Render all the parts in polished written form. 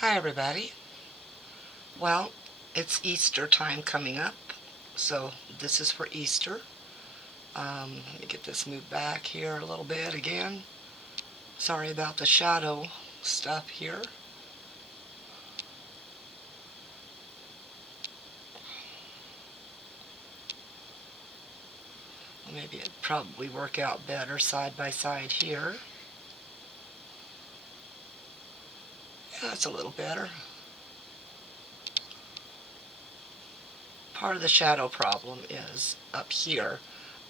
Hi everybody. Well, it's Easter time coming up, so this is for Easter. Let me get this moved back here a little bit again. Sorry about the shadow stuff here. Maybe it'd probably work out better side by side here. Yeah, that's a little better. Part of the shadow problem is up here.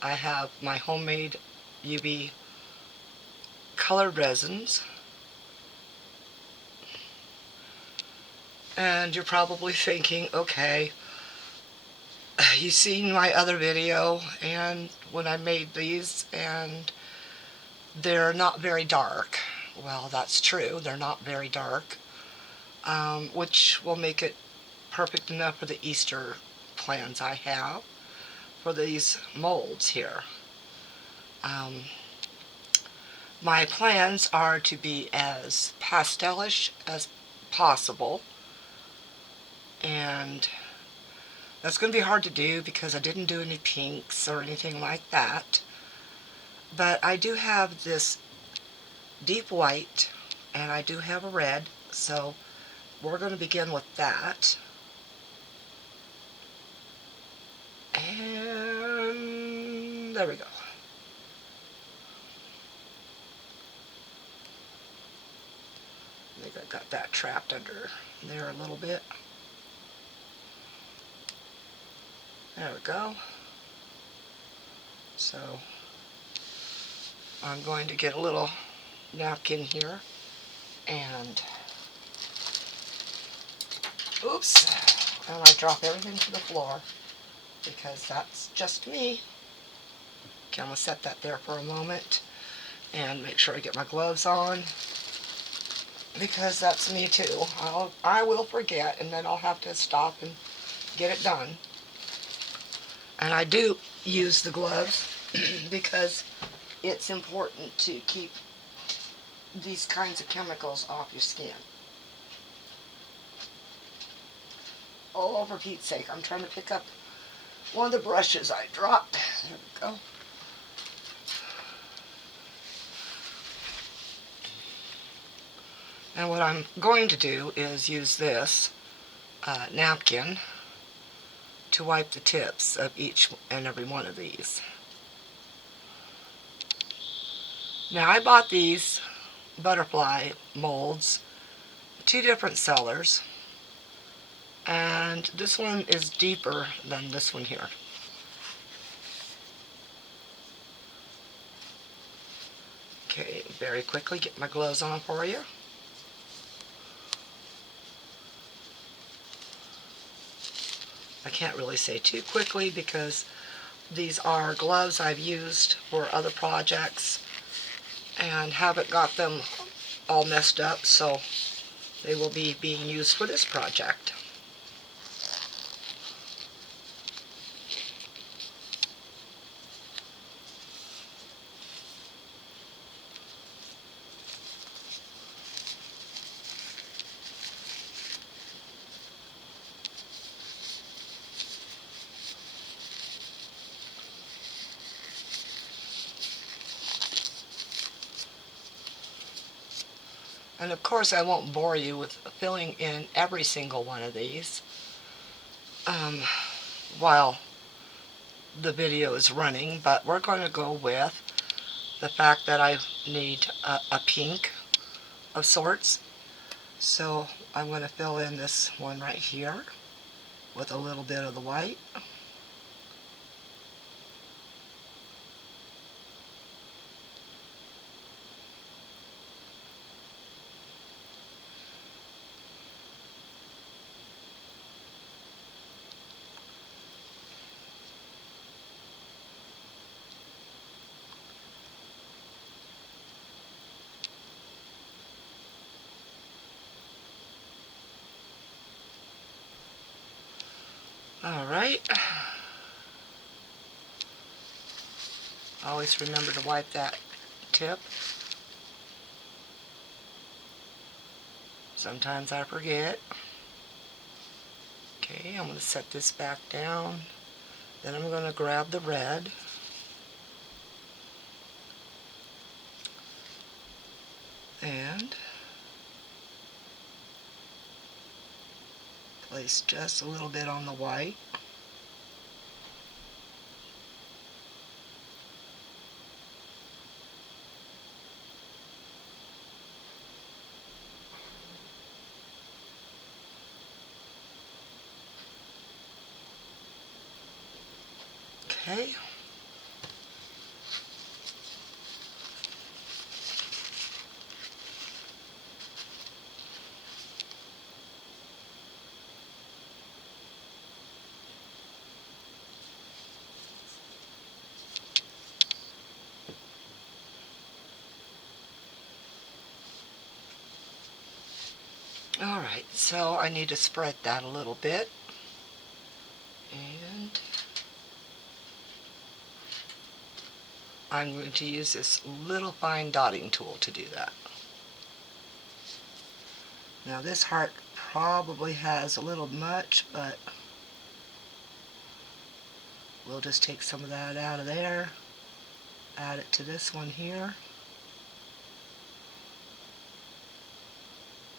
I have my homemade UV colored resins. And you're probably thinking, okay, you've seen my other video and when I made these and they're not very dark. Well, that's true, they're not very dark, which will make it perfect enough for the Easter plans I have for these molds here. My plans are to be as pastelish as possible, and that's going to be hard to do because I didn't do any pinks or anything like that. But I do have this deep white and I do have a red, so we're going to begin with that. And there we go. I think I got that trapped under there a little bit. There we go. So I'm going to get a little napkin here and oops, and I drop everything to the floor because that's just me. Okay, I'm going to set that there for a moment and make sure I get my gloves on because that's me too. I will forget and then I'll have to stop and get it done. And I do use the gloves because it's important to keep these kinds of chemicals off your skin. Oh, for Pete's sake, I'm trying to pick up one of the brushes I dropped. There we go. And what I'm going to do is use this napkin to wipe the tips of each and every one of these. Now I bought these butterfly molds, two different sellers, and this one is deeper than this one here. Okay, very quickly get my gloves on for you. I can't really say too quickly because these are gloves I've used for other projects and haven't got them all messed up, so they will be being used for this project. And of course I won't bore you with filling in every single one of these while the video is running, but we're going to go with the fact that I need a pink of sorts. So I'm going to fill in this one right here with a little bit of the white. Alright. Always remember to wipe that tip. Sometimes I forget. Okay, I'm going to set this back down. Then I'm going to grab the red. And place just a little bit on the white. Okay. Alright, so I need to spread that a little bit. And I'm going to use this little fine dotting tool to do that. Now this heart probably has a little much, but we'll just take some of that out of there, add it to this one here.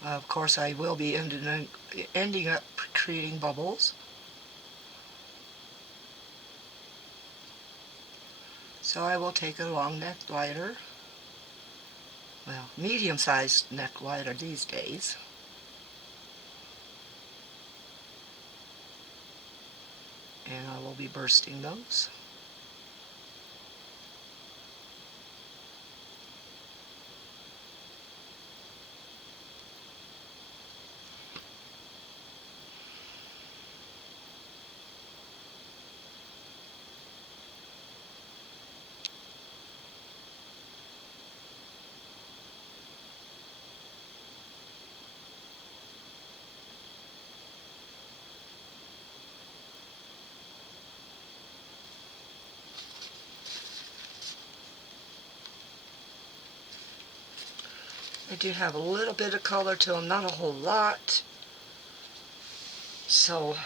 Of course I will be ending up creating bubbles. So I will take a long neck lighter, well, medium-sized neck lighter these days. And I will be bursting those. I do have a little bit of color to them, not a whole lot. So,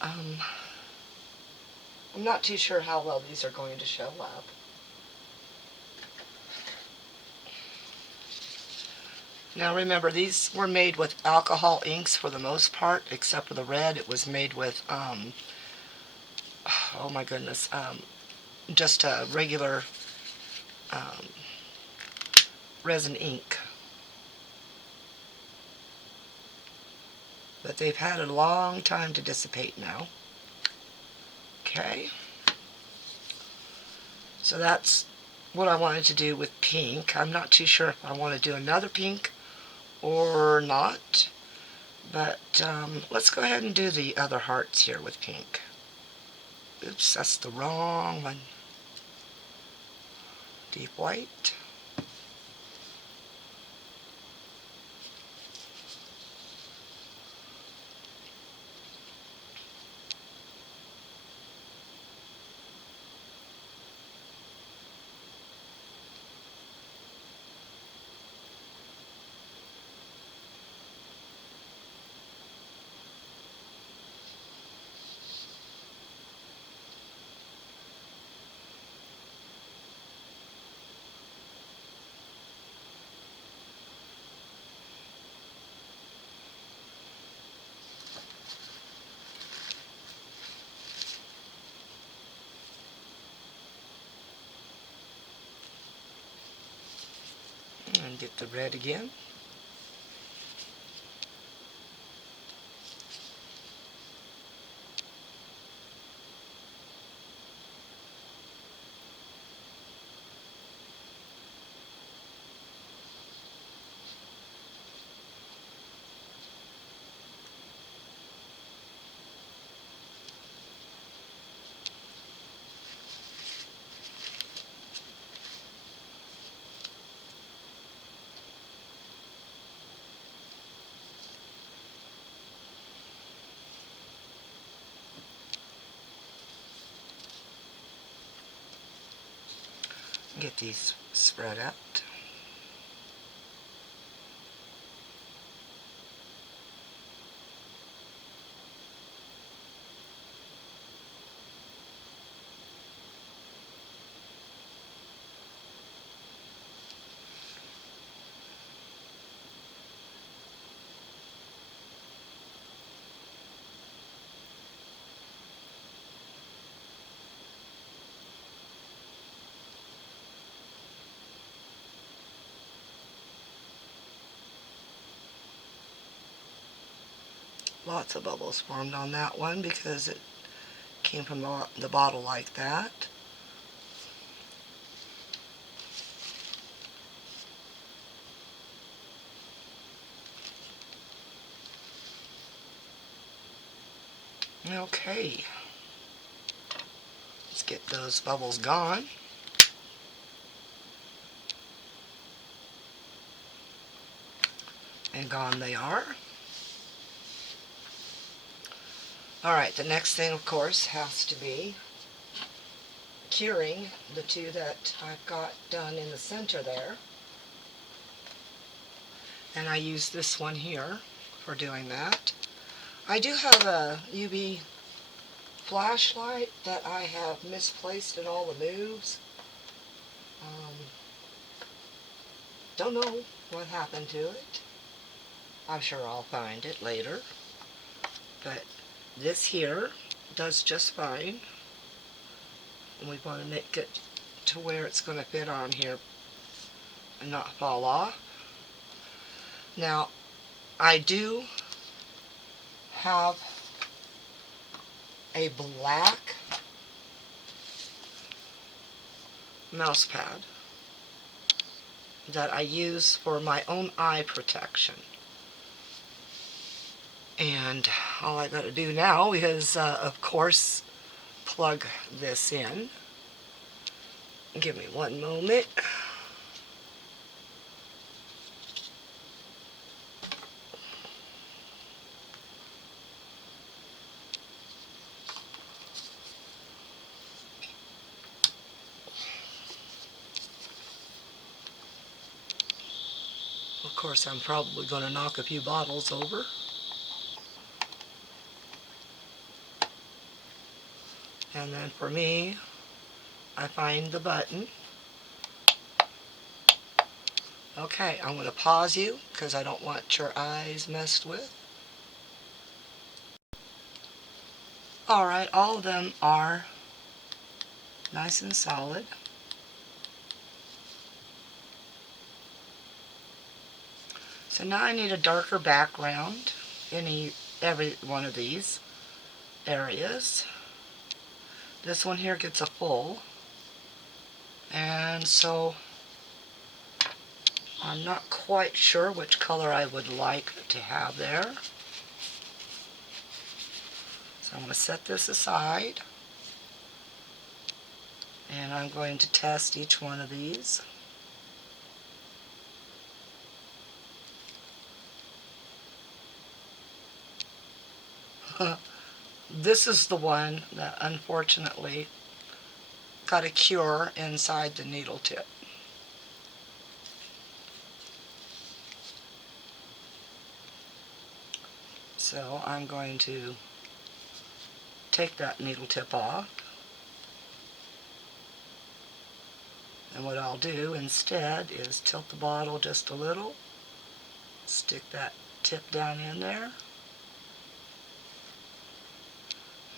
I'm not too sure how well these are going to show up. Now remember, these were made with alcohol inks for the most part, except for the red. It was made with, oh my goodness, just a regular resin ink. But they've had a long time to dissipate now. Okay. So that's what I wanted to do with pink. I'm not too sure if I want to do another pink or not. But let's go ahead and do the other hearts here with pink. Oops, that's the wrong one. Deep white. And get the red again. Get these spread out. Lots of bubbles formed on that one because it came from the bottle like that. Okay, let's get those bubbles gone. And gone they are. Alright, the next thing, of course, has to be curing the two that I've got done in the center there. And I use this one here for doing that. I do have a UV flashlight that I have misplaced in all the moves. Don't know what happened to it. I'm sure I'll find it later. But this here does just fine. And we want to make it to where it's going to fit on here and not fall off. Now, I do have a black mouse pad that I use for my own eye protection. And all I got to do now is, of course, plug this in. Give me one moment. Of course, I'm probably going to knock a few bottles over. And then for me, I find the button. Okay, I'm going to pause you because I don't want your eyes messed with. Alright, all of them are nice and solid. So now I need a darker background in every one of these areas. This one here gets a full, and so I'm not quite sure which color I would like to have there. So I'm going to set this aside, and I'm going to test each one of these. This is the one that unfortunately got a cure inside the needle tip. So I'm going to take that needle tip off. And what I'll do instead is tilt the bottle just a little, stick that tip down in there.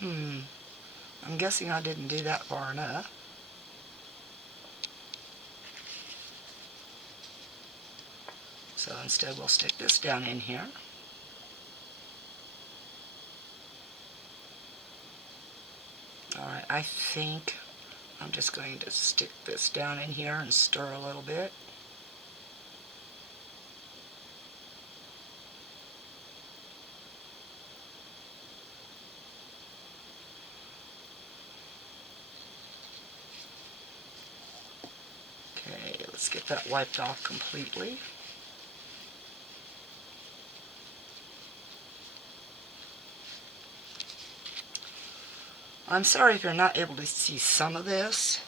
I'm guessing I didn't do that far enough. So instead we'll stick this down in here. Alright, I think I'm just going to stick this down in here and stir a little bit. Okay, let's get that wiped off completely. I'm sorry if you're not able to see some of this,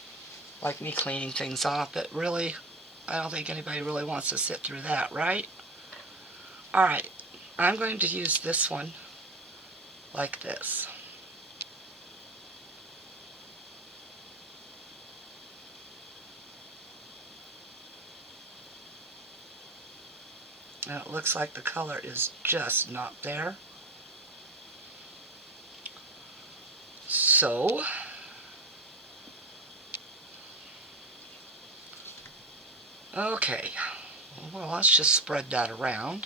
like me cleaning things off, but really, I don't think anybody really wants to sit through that, right? Alright, I'm going to use this one like this. And it looks like the color is just not there. So, okay, well, let's just spread that around.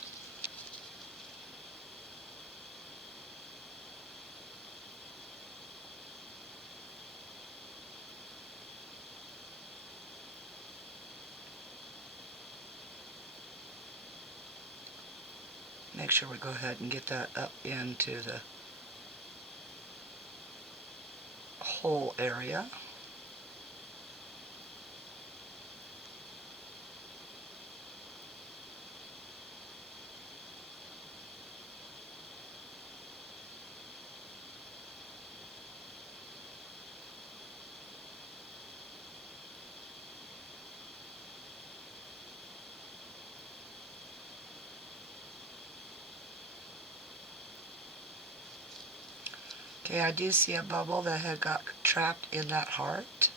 Make sure we go ahead and get that up into the whole area. Okay, I do see a bubble that had got trapped in that heart.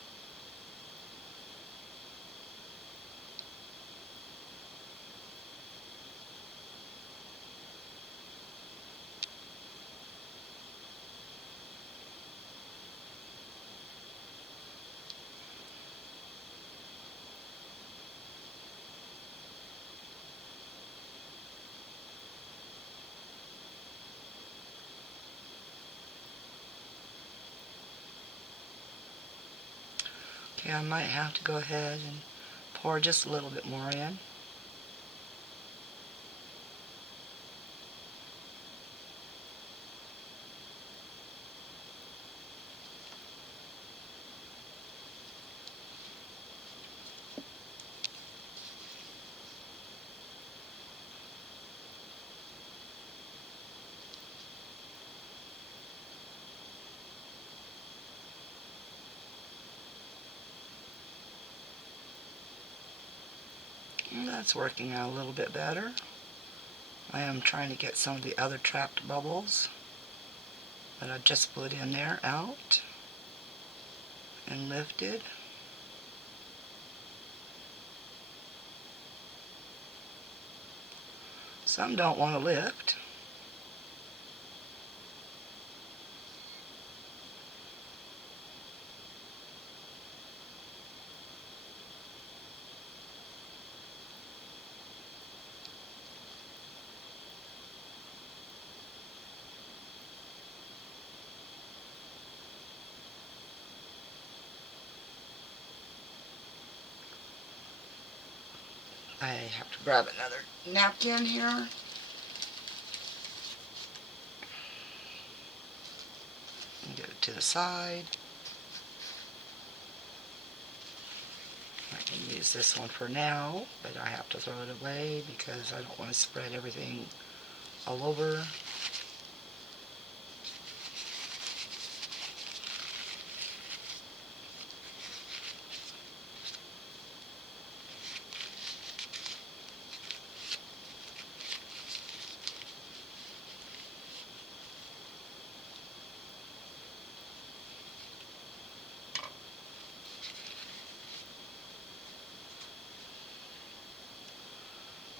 Okay, I might have to go ahead and pour just a little bit more in. And that's working out a little bit better. I am trying to get some of the other trapped bubbles that I just put in there out and lifted. Some don't want to lift. I have to grab another napkin here. And get it to the side. I can use this one for now, but I have to throw it away because I don't want to spread everything all over.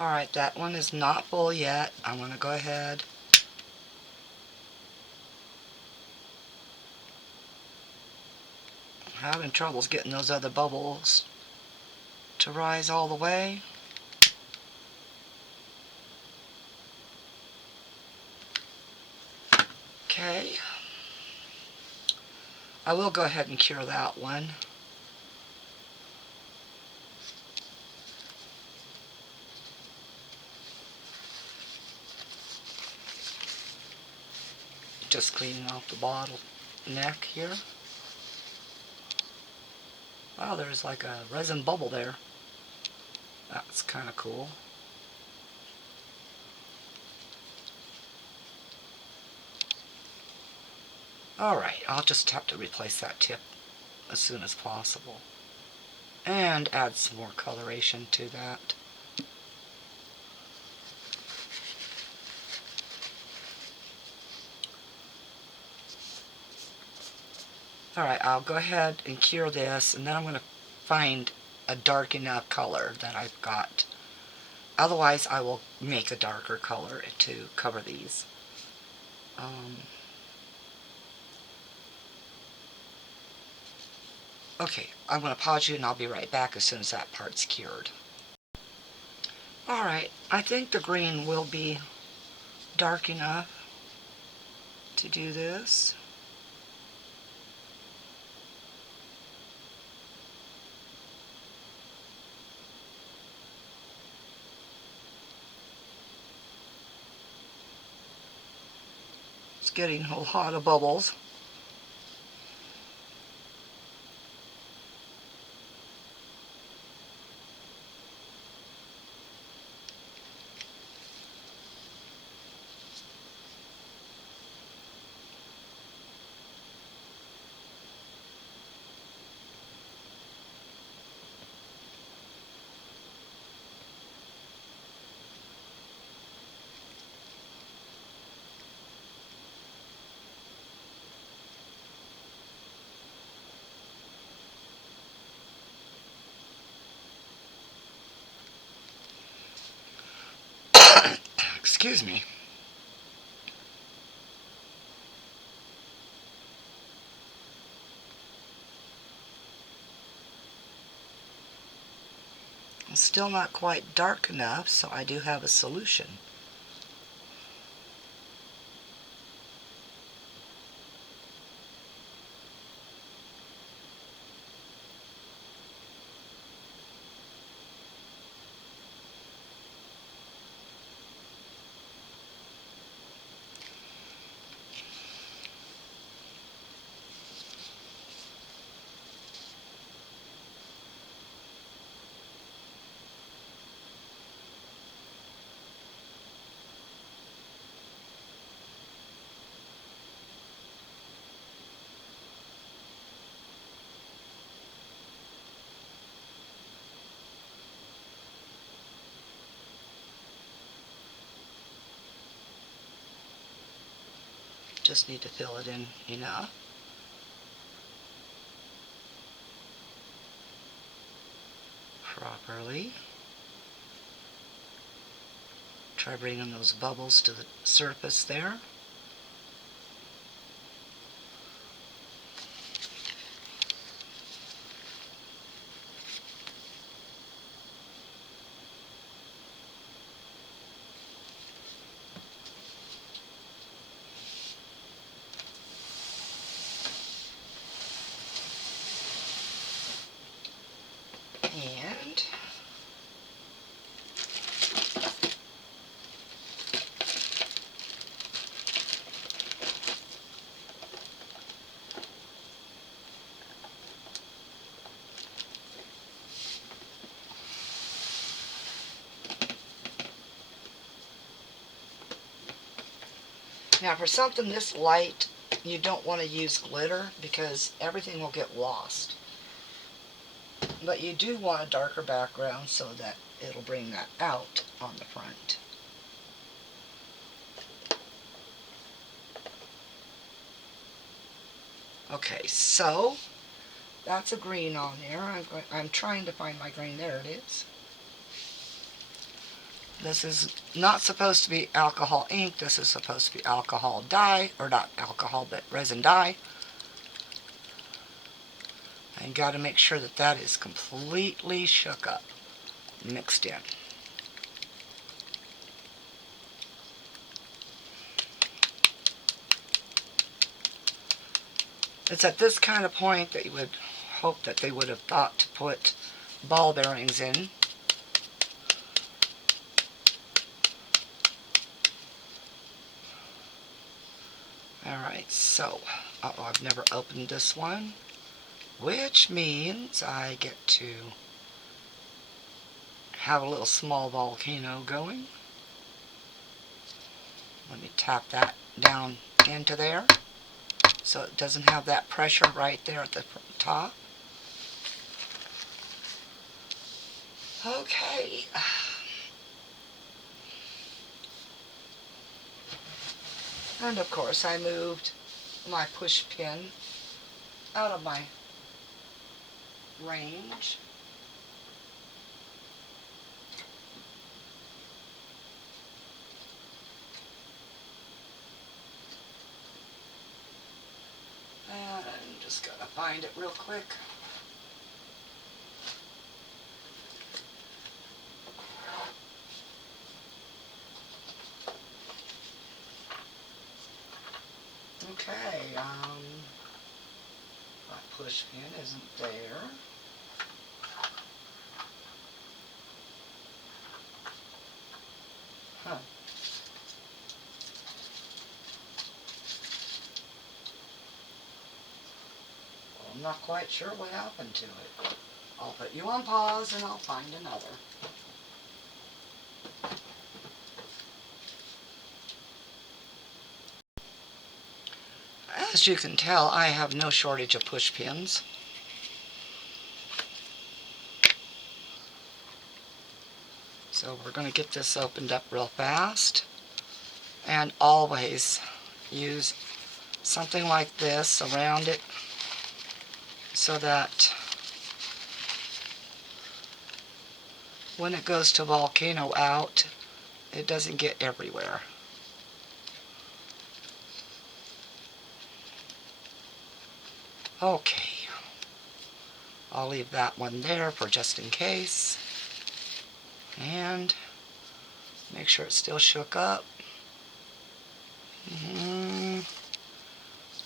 Alright, that one is not full yet. I'm going to go ahead I'm having troubles getting those other bubbles to rise all the way. Okay. I will go ahead and cure that one. Just cleaning off the bottle neck here. Wow, there's like a resin bubble there. That's kind of cool. Alright, I'll just have to replace that tip as soon as possible. And add some more coloration to that. Alright, I'll go ahead and cure this, and then I'm going to find a dark enough color that I've got. Otherwise, I will make a darker color to cover these. Okay, I'm going to pause you and I'll be right back as soon as that part's cured. Alright, I think the green will be dark enough to do this. It's getting a lot of bubbles. Excuse me. It's still not quite dark enough, so I do have a solution. Just need to fill it in enough. Properly. Try bringing those bubbles to the surface there. And now for something this light, you don't want to use glitter because everything will get lost. But you do want a darker background so that it'll bring that out on the front. Okay, so that's a green on there. I'm trying to find my green. There it is. This is not supposed to be alcohol ink. This is supposed to be alcohol dye, or not alcohol, but resin dye. I got to make sure that that is completely shook up, mixed in. It's at this kind of point that you would hope that they would have thought to put ball bearings in. Alright, so, I've never opened this one, which means I get to have a little small volcano going. Let me tap that down into there so it doesn't have that pressure right there at the top. Okay. And of course I moved my push pin out of my range. And I'm just gonna find it real quick. Okay, my push pin isn't there. Huh. I'm not quite sure what happened to it. I'll put you on pause and I'll find another. As you can tell, I have no shortage of push pins. So we're going to get this opened up real fast. And always use something like this around it so that when it goes to volcano out, it doesn't get everywhere. Okay, I'll leave that one there for just in case. And make sure it's still shook up.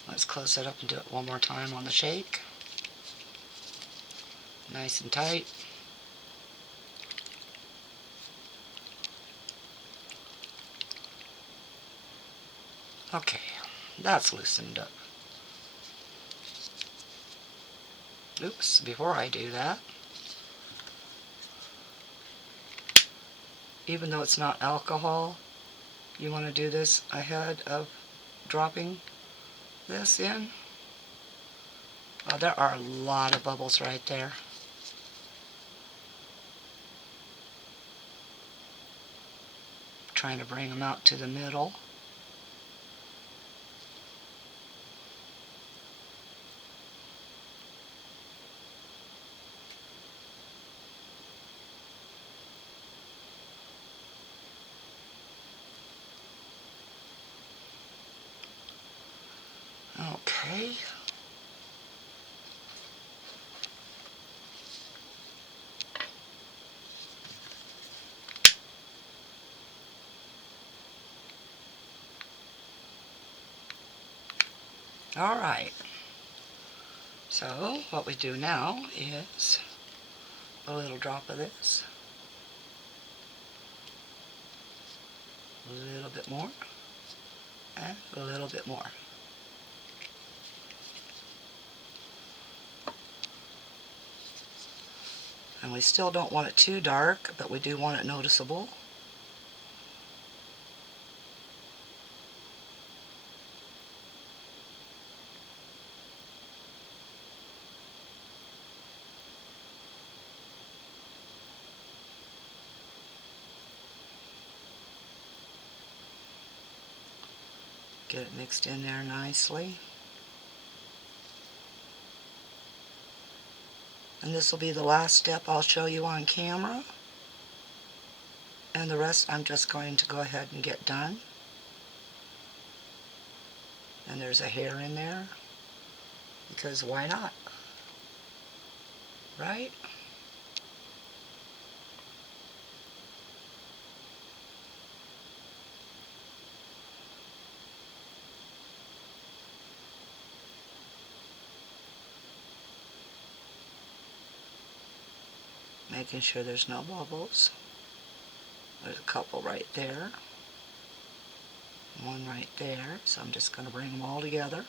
Let's close that up and do it one more time on the shake. Nice and tight. Okay, that's loosened up. Oops, before I do that, even though it's not alcohol, you want to do this ahead of dropping this in. Oh, there are a lot of bubbles right there. Trying to bring them out to the middle. Okay. All right. So what we do now is a little drop of this. A little bit more. And a little bit more. And we still don't want it too dark, but we do want it noticeable. Get it mixed in there nicely. And this will be the last step I'll show you on camera. And the rest I'm just going to go ahead and get done. And there's a hair in there, because why not? Right? Making sure there's no bubbles. There's a couple right there. One right there. So I'm just going to bring them all together.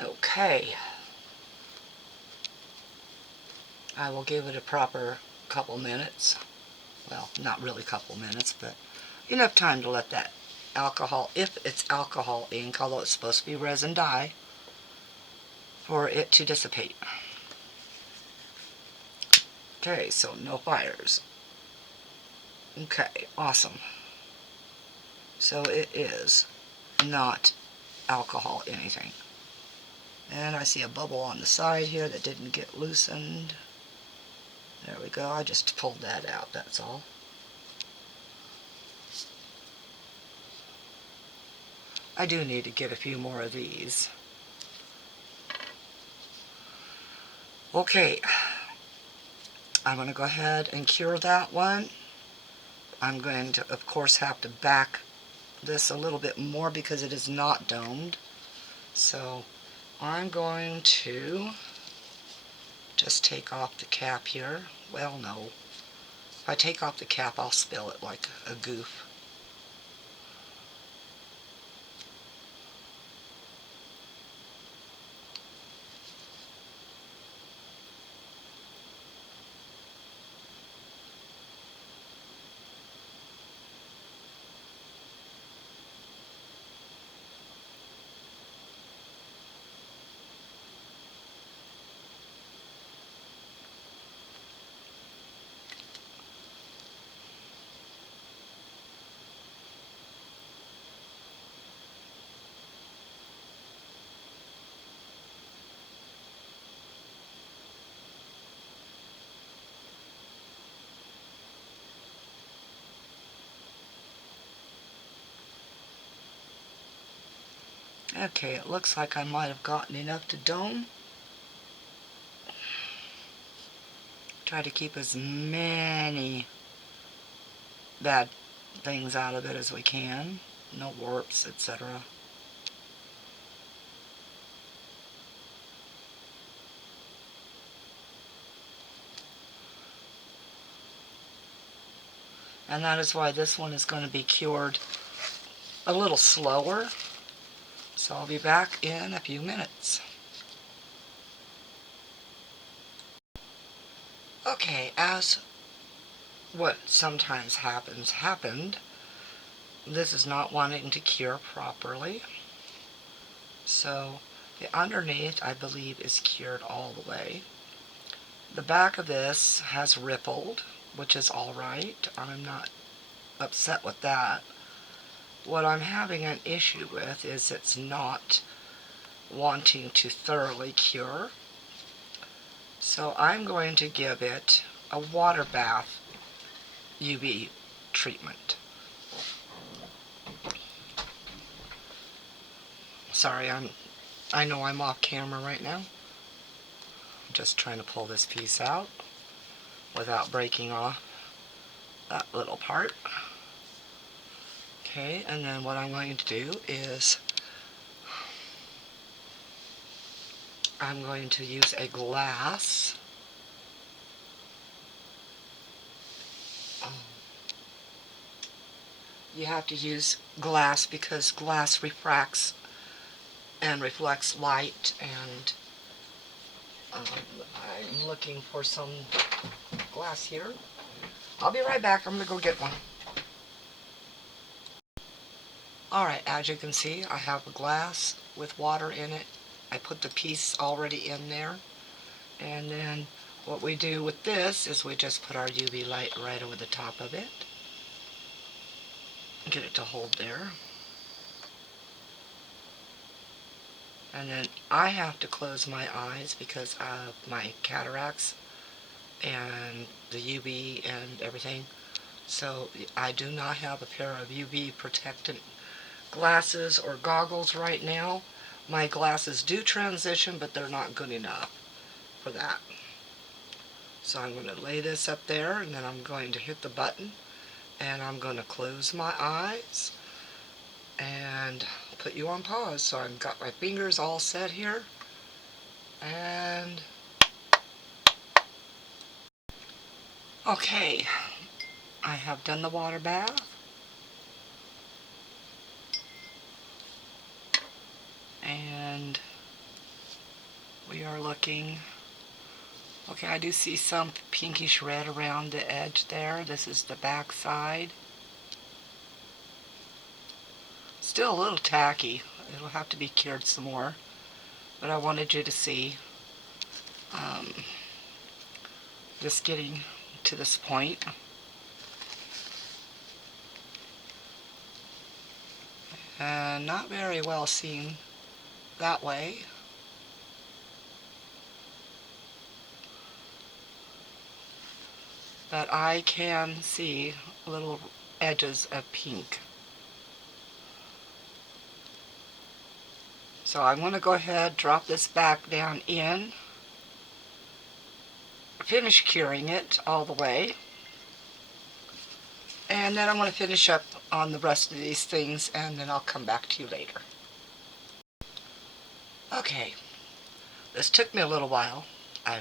Okay. I will give it a proper couple minutes. Well, not really a couple minutes, but enough time to let that alcohol, if it's alcohol ink, although it's supposed to be resin dye, for it to dissipate. Okay, so no fires. Okay, awesome. So it is not alcohol anything. And I see a bubble on the side here that didn't get loosened. There we go, I just pulled that out, that's all. I do need to get a few more of these. Okay, I'm going to go ahead and cure that one. I'm going to, of course, have to back this a little bit more because it is not domed. So I'm going to just take off the cap here. Well, no. If I take off the cap, I'll spill it like a goof. Okay, it looks like I might have gotten enough to dome. Try to keep as many bad things out of it as we can. No warps, etc. And that is why this one is going to be cured a little slower. So I'll be back in a few minutes. Okay, as what sometimes happened. This is not wanting to cure properly. So the underneath, I believe, is cured all the way. The back of this has rippled, which is alright. I'm not upset with that. What I'm having an issue with is it's not wanting to thoroughly cure. So I'm going to give it a water bath UV treatment. Sorry, I know I'm off camera right now. I'm just trying to pull this piece out without breaking off that little part. Okay, and then what I'm going to do is I'm going to use a glass. You have to use glass because glass refracts and reflects light, and I'm looking for some glass here. I'll be right back. I'm going to go get one. Alright, as you can see, I have a glass with water in it. I put the piece already in there. And then what we do with this is we just put our UV light right over the top of it. Get it to hold there. And then I have to close my eyes because of my cataracts and the UV and everything. So I do not have a pair of UV protectant glasses or goggles right now. My glasses do transition, but they're not good enough for that. So I'm going to lay this up there, and then I'm going to hit the button, and I'm going to close my eyes and put you on pause. So I've got my fingers all set here, and okay, I have done the water bath. And we are looking, okay, I do see some pinkish red around the edge there. This is the back side. Still a little tacky. It'll have to be cured some more. But I wanted you to see this getting to this point. And not very well seen that way. But I can see little edges of pink. So I'm going to go ahead, drop this back down in, finish curing it all the way, and then I'm going to finish up on the rest of these things, and then I'll come back to you later. Okay, this took me a little while. I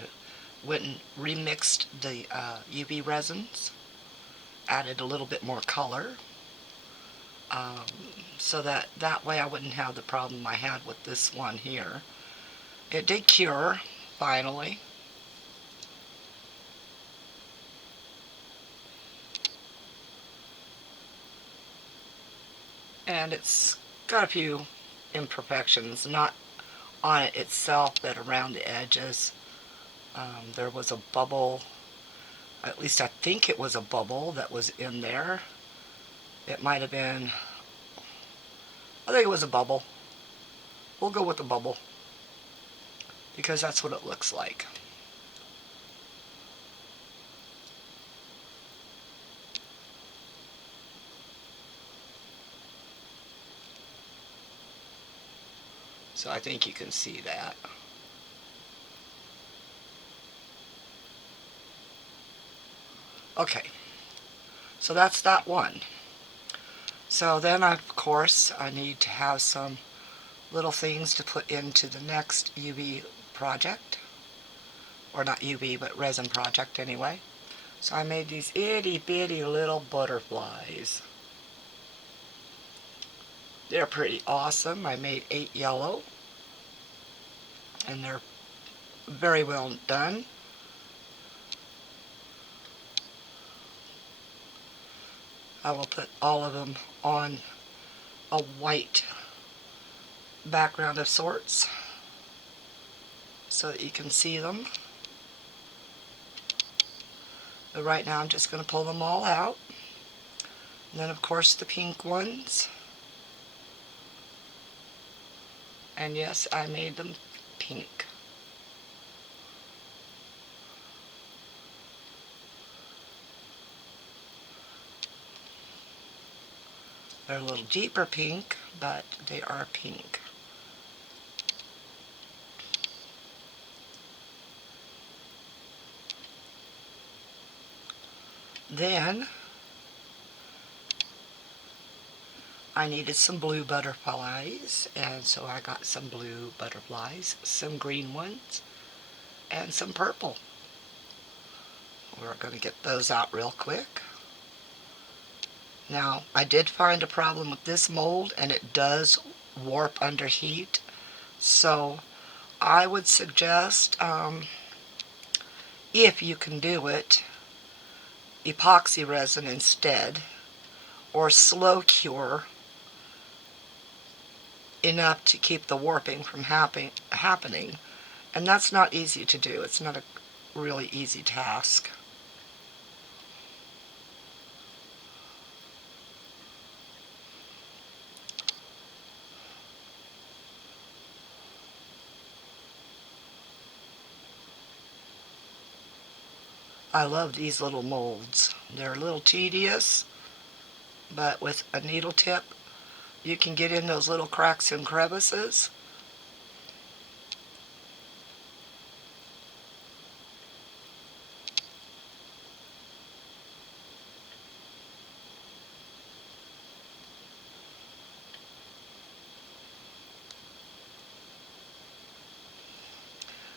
went and remixed the UV resins, added a little bit more color, so that way I wouldn't have the problem I had with this one here. It did cure, finally. And it's got a few imperfections, not on it itself, but around the edges. There was a bubble, at least I think it was a bubble that was in there. It might have been, I think it was a bubble. We'll go with the bubble, because that's what it looks like. So I think you can see that. Okay, so that's that one. So then, of course, I need to have some little things to put into the next UV project. Or not UV, but resin project anyway. So I made these itty bitty little butterflies. They're pretty awesome. I made 8 yellow, and they're very well done. I will put all of them on a white background of sorts so that you can see them. But right now I'm just going to pull them all out. And then of course the pink ones. And yes, I made them pink. They're a little deeper pink, but they are pink. Then I needed some blue butterflies, and so I got some blue butterflies, some green ones, and some purple. We're going to get those out real quick. Now, I did find a problem with this mold, and it does warp under heat. So I would suggest, if you can do it, epoxy resin instead, or slow cure enough to keep the warping from happening. And that's not easy to do. It's not a really easy task. I love these little molds. They're a little tedious, but with a needle tip you can get in those little cracks and crevices.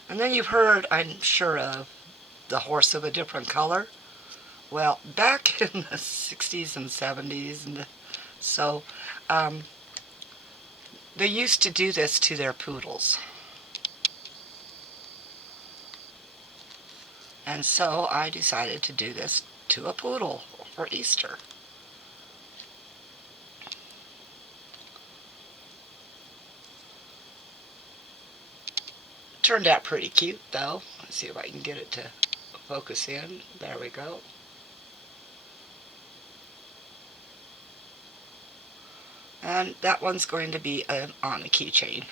And then you've heard, I'm sure, of the horse of a different color. Well, back in the 60s and 70s, they used to do this to their poodles. And so I decided to do this to a poodle for Easter. Turned out pretty cute though. Let's see if I can get it to focus in. There we go. And that one's going to be on a keychain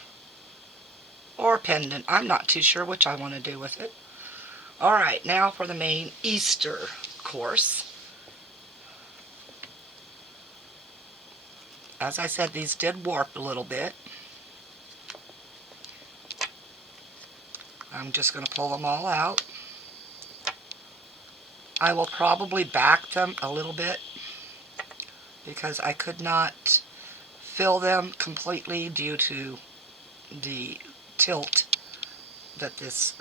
or pendant. I'm not too sure which I want to do with it. Alright, now for the main Easter course. As I said, these did warp a little bit. I'm just going to pull them all out. I will probably back them a little bit because I could not fill them completely due to the tilt that this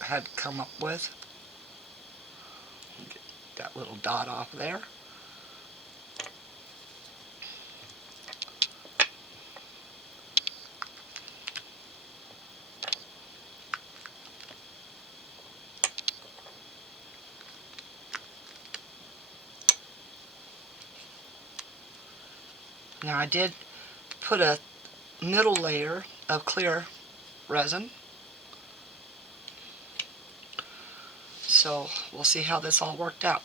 had come up with. Get that little dot off there. Now I did put a middle layer of clear resin, so we'll see how this all worked out.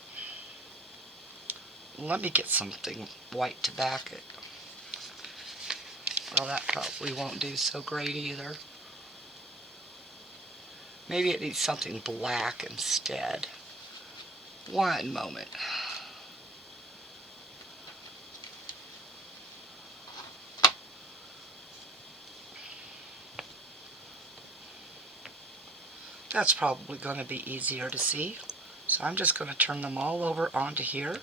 Let me get something white to back it. Well, that probably won't do so great either. Maybe it needs something black instead. One moment. That's probably going to be easier to see. So I'm just going to turn them all over onto here.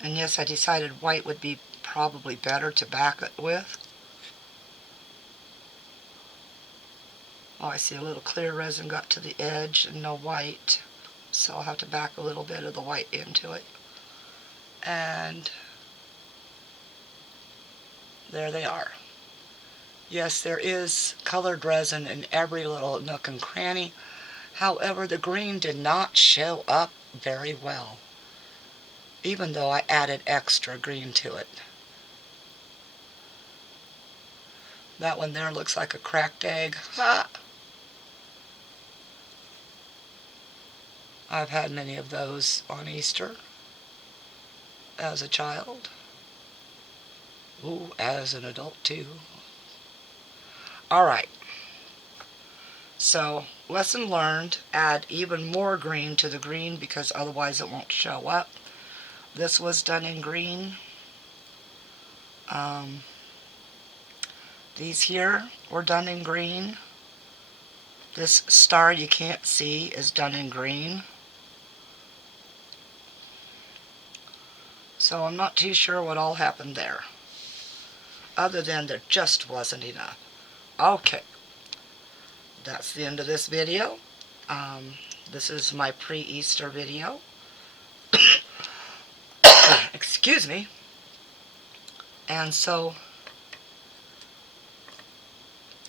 And yes, I decided white would be probably better to back it with. Oh, I see a little clear resin got to the edge and no white. So I'll have to back a little bit of the white into it. And there they are. Yes, there is colored resin in every little nook and cranny. However, the green did not show up very well, even though I added extra green to it. That one there looks like a cracked egg. Ha! I've had many of those on Easter as a child. Ooh, as an adult too. Alright, so lesson learned, add even more green to the green because otherwise it won't show up. This was done in green. These here were done in green. This star you can't see is done in green. So I'm not too sure what all happened there, other than there just wasn't enough. Okay, that's the end of this video. This is my pre-Easter video. Excuse me. And so,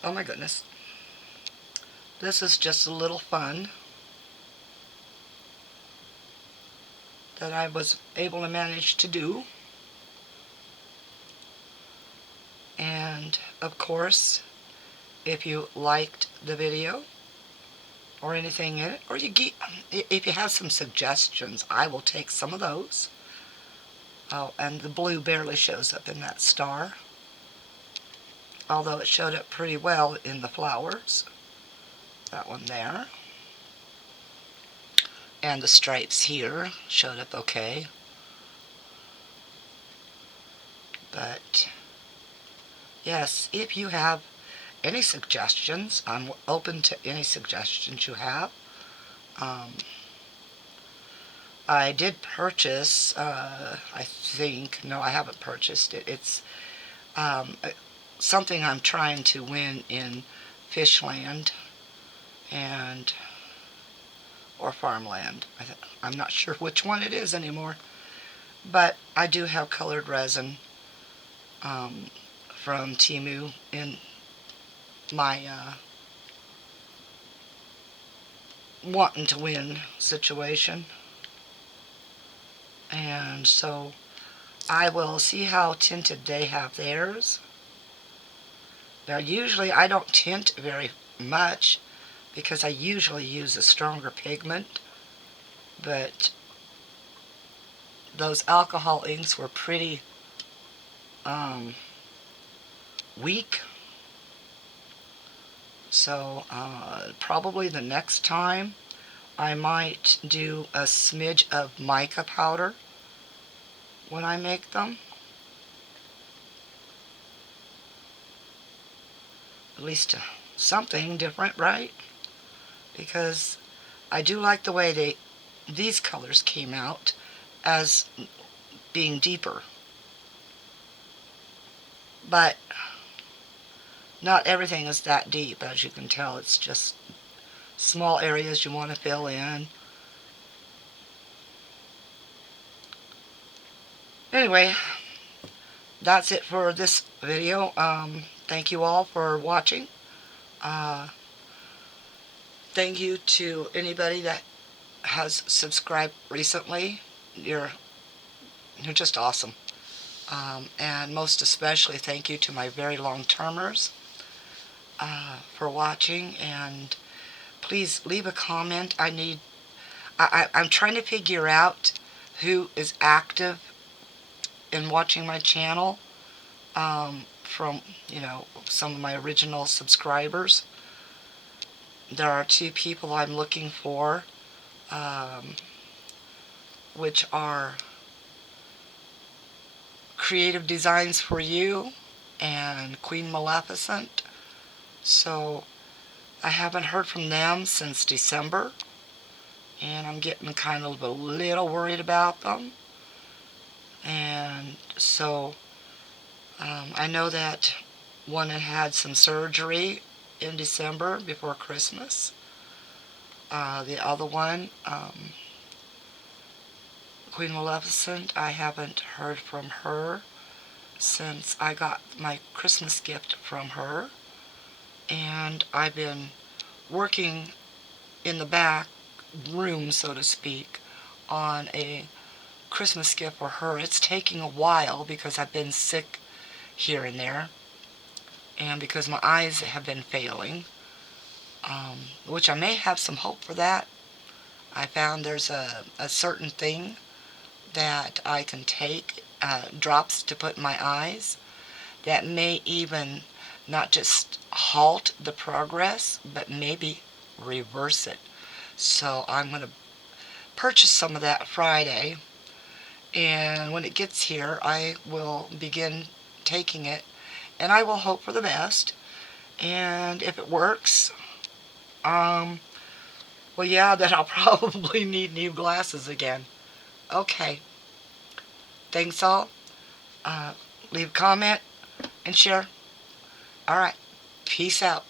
oh my goodness, this is just a little fun that I was able to manage to do. And of course, if you liked the video or anything in it, or if you have some suggestions, I will take some of those. Oh, and the blue barely shows up in that star, although it showed up pretty well in the flowers. That one there. And the stripes here showed up okay. But yes, if you have any suggestions, I'm open to any suggestions you have. I did purchase, I think, no, I haven't purchased it. It's something I'm trying to win in Fishland and or Farmland. I'm not sure which one it is anymore. But I do have colored resin from Temu in my wanting to win situation. And so I will see how tinted they have theirs. Now usually I don't tint very much because I usually use a stronger pigment, but those alcohol inks were pretty weak. So probably the next time I might do a smidge of mica powder when I make them. At least something different, right? Because I do like the way these colors came out as being deeper. But not everything is that deep, as you can tell. It's just small areas you want to fill in. Anyway, that's it for this video. Thank you all for watching. Thank you to anybody that has subscribed recently. You're just awesome. And most especially thank you to my very long-termers for watching. And please leave a comment. I'm trying to figure out who is active in watching my channel from, some of my original subscribers. There are 2 people I'm looking for which are Creative Designs for You and Queen Maleficent. So I haven't heard from them since December, and I'm getting kind of a little worried about them. And so I know that one had some surgery in December before Christmas. The other one, Queen Maleficent, I haven't heard from her since I got my Christmas gift from her. And I've been working in the back room, so to speak, on a Christmas gift for her. It's taking a while because I've been sick here and there, and because my eyes have been failing, which I may have some hope for that. I found there's a certain thing that I can take, drops to put in my eyes, that may even not just halt the progress, but maybe reverse it. So I'm going to purchase some of that Friday, and when it gets here, I will begin taking it, and I will hope for the best. And if it works, well, yeah, then I'll probably need new glasses again. Okay. Thanks all. Leave a comment and share. All right. Peace out.